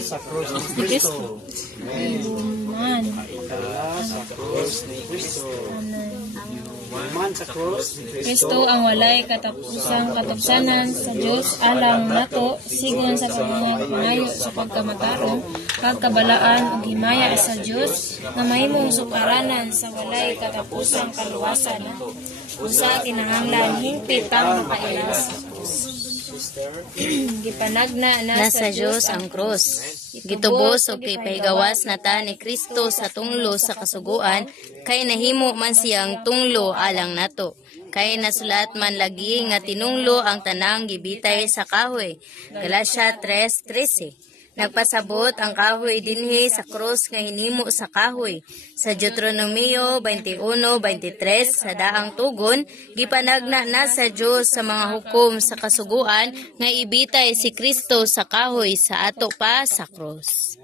sa krus ni Kristo. Man. Kaitala sa krus ni Kristo. Man sa krus ni Kristo ang walay katapusang katapsanan sa Dios alang nato sigon sa pagmamayo sa pagkamatarong pagkabalaan ug himaya sa Dios nga mahimong sukaranan sa walay katapusang kaluwasan nato. Usa kinahanglan hingpit ang makailas. Gipanagna na sa Dios ang krus. Gitubos ug gipahigawas na ta ni Kristo sa tunglo sa kasuguan kay nahimo man siyang tunglo alang nato. Kay nasulat man lagi nga tinunglo ang tanang gibitay sa kahoy. Galatia 3:13. Nagpasabot ang kahoy dinhi sa krus nga hinimo sa kahoy. Sa Deuteronomio 21:23 sa daang tugon, gipanagna na sa Dios sa mga hukom sa kasuguan nga ibitay si Kristo sa kahoy sa ato pa sa krus.